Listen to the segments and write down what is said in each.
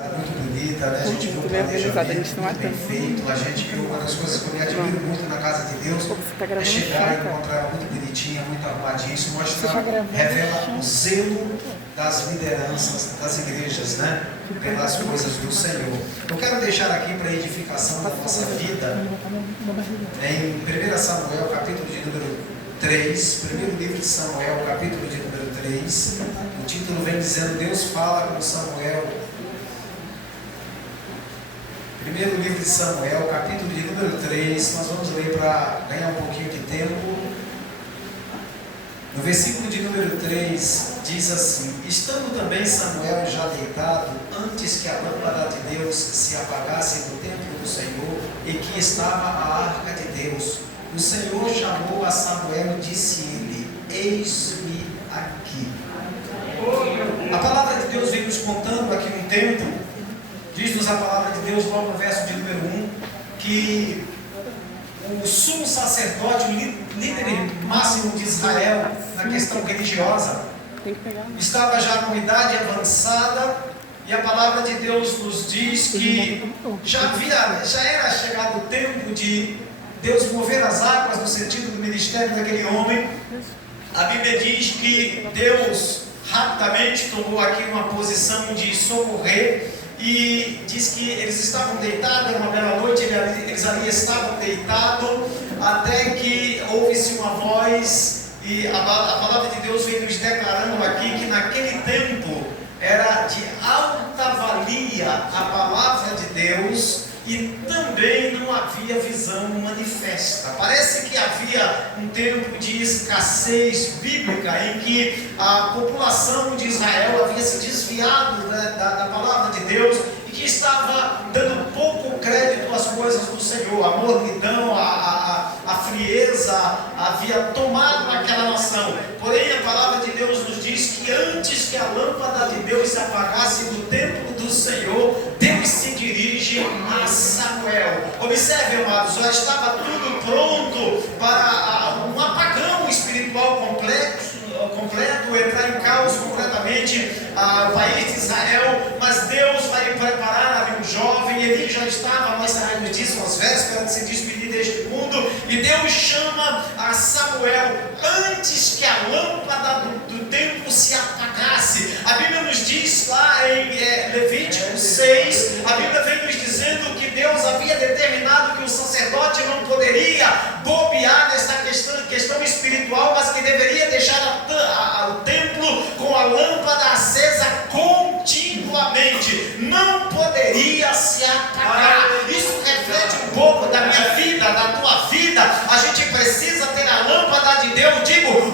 Muito bonita, né? A gente viu o planejamento muito bem feito. A gente viu uma das coisas que eu me admiro muito na casa de Deus é chegar e encontrar ela muito bonitinha, muito arrumadinha. Isso mostra, revela o zelo das lideranças das igrejas, né? Pelas coisas do Senhor. Eu quero deixar aqui para a edificação da nossa vida em 1 Samuel, capítulo de número 3, primeiro livro de Samuel, capítulo de número 3. O título vem dizendo: Deus fala com Samuel. Primeiro livro de Samuel, capítulo de número 3, nós vamos ler para ganhar um pouquinho de tempo. No versículo de número 3, diz assim: Estando também Samuel já deitado, antes que a lâmpada de Deus se apagasse no templo do Senhor, e que estava a arca de Deus, o Senhor chamou a Samuel e disse-lhe: Eis-me aqui. A palavra de Deus vem nos contando aqui um tempo. Diz-nos a palavra de Deus, logo no verso de número 1, que o sumo sacerdote, o líder máximo de Israel, na questão religiosa, estava já com idade avançada, e a palavra de Deus nos diz que já era chegado o tempo de Deus mover as águas no sentido do ministério daquele homem. A Bíblia diz que Deus rapidamente tomou aqui uma posição de socorrer. E diz que eles estavam deitados, era uma bela noite, eles ali estavam deitados, até que ouve-se uma voz, e a palavra de Deus vem nos declarando aqui que naquele tempo era de alta valia a palavra de Deus, e também não havia visão manifesta. Parece que havia um tempo de escassez bíblica em que a população de Israel havia se desviado da palavra de Deus e que estava dando pouco crédito às coisas do Senhor. A mornidão, a frieza havia tomado naquela nação. Porém, a palavra de Deus nos diz que antes que a lâmpada de Deus se apagasse do templo do Senhor, Deus se dirige a Samuel. Observe, amados, já estava tudo pronto para um apagão espiritual completo, entrar em caos completamente o país de Israel, mas Deus vai preparar ali um jovem. Ele já estava, nós sabemos disso, às vésperas de se despedir deste mundo, e Deus chama a Samuel antes que a lâmpada do templo se apagasse. A Bíblia nos diz lá em Levítico 6, a Bíblia vem nos dizendo que Deus havia determinado que o sacerdote não poderia bobear nesta questão espiritual, mas que deveria deixar o templo com a lâmpada acesa continuamente, não poderia se apagar. Isso reflete um pouco da minha vida, da tua vida. A gente precisa ter a lâmpada de Deus,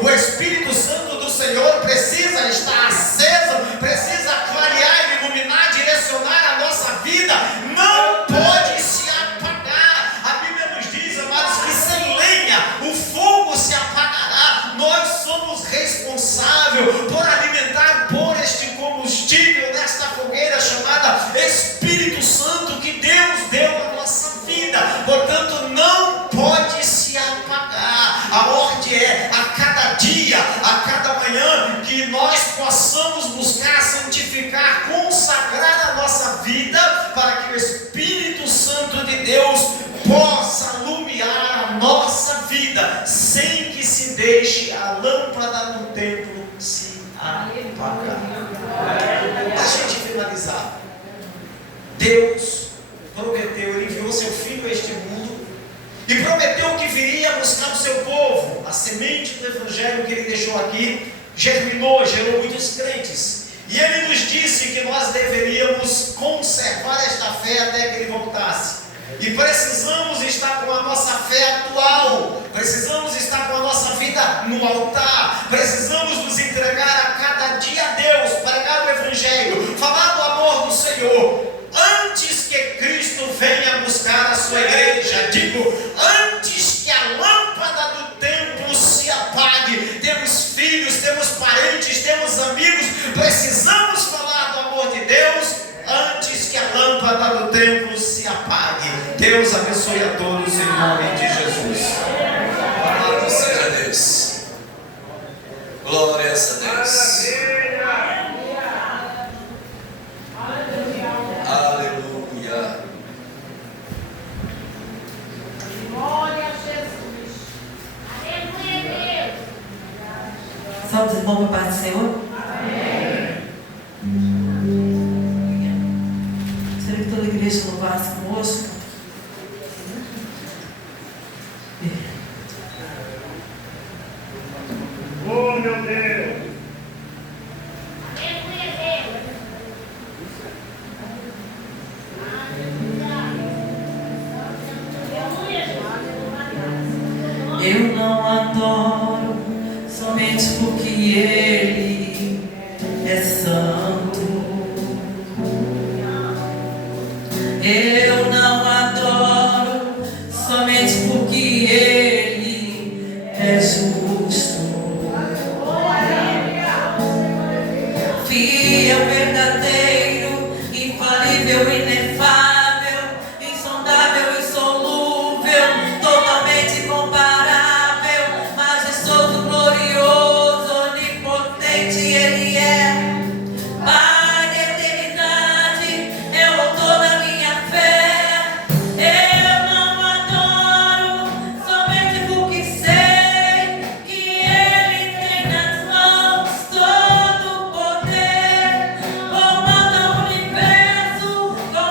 o Espírito Santo do Senhor precisa estar acesa, precisa clarear, iluminar, direcionar a nossa vida, não pode se apagar. A Bíblia nos diz, amados, que sem lenha o fogo se apagará. Nós somos responsáveis por alimentar, por este combustível nesta fogueira chamada Espírito Santo que Deus deu à nossa vida. Portanto, não pode se apagar. A ordem é a cada dia, a cada manhã, que nós possamos buscar santificar, consagrar a nossa vida, para que o Espírito Santo de Deus possa iluminar a nossa vida, sem que se deixe a lâmpada do templo se apagar. Para a gente finalizar, Deus prometeu, Ele enviou seu Filho a este mundo e prometeu que viria buscar o seu povo. A semente do Evangelho que Ele deixou aqui germinou, gerou muitos crentes. E Ele nos disse que nós deveríamos conservar esta fé até que Ele voltasse. E precisamos estar com a nossa fé atual, precisamos estar com a nossa vida no altar, precisamos nos entregar a cada dia a Deus, pregar o Evangelho, falar do amor do Senhor, antes que Cristo venha buscar a sua igreja. Antes que a lâmpada do templo se apague. Temos filhos, temos parentes, temos amigos, precisamos falar do amor de Deus antes que a lâmpada do templo se apague. Deus abençoe a todos em nome de Jesus. Louvado seja Deus. Glórias a Deus. Salve de irmão para a paz do Senhor. Gostaria que toda a igreja louvasse conosco. Oh, meu Deus! Eu não adoro somente porque Ele é santo. Eu não adoro somente porque Ele é justo. Fiel, verdadeiro, infalível, inefável, insondável, insolúvel, totalmente comparável, majestoso, glorioso, onipotente Ele é. Pai da eternidade, é o autor da minha fé. Eu não adoro somente porque sei que Ele tem nas mãos todo o poder, comanda o universo com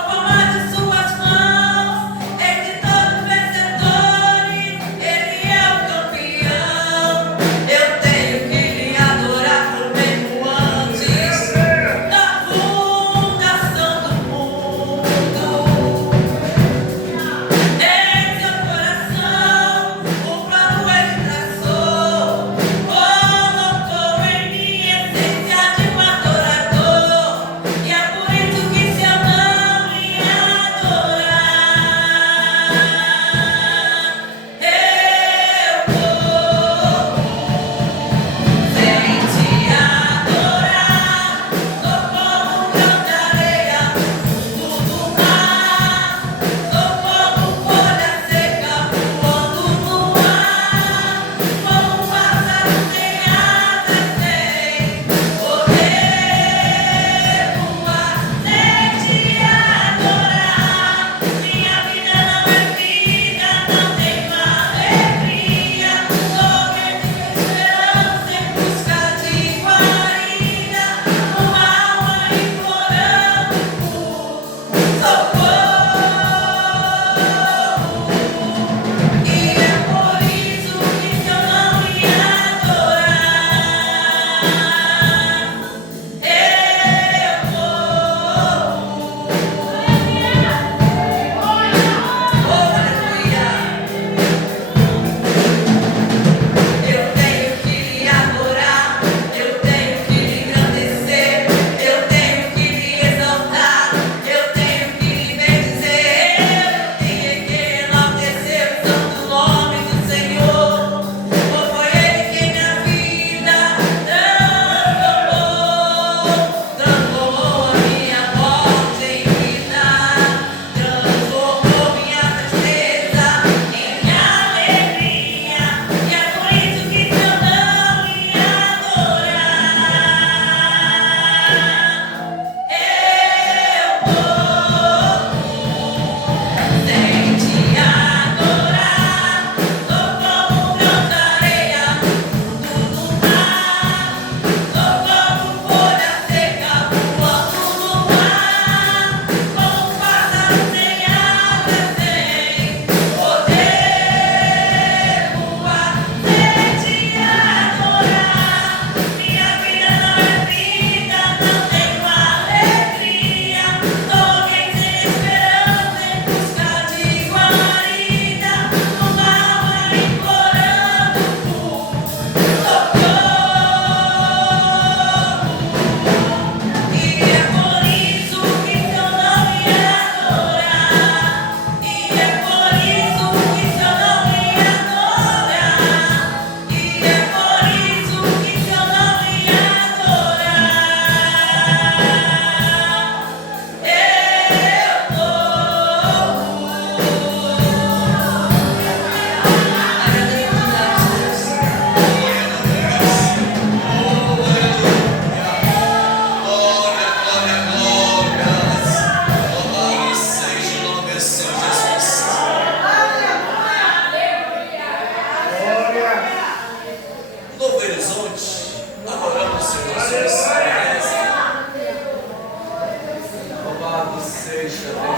deixa, deixa.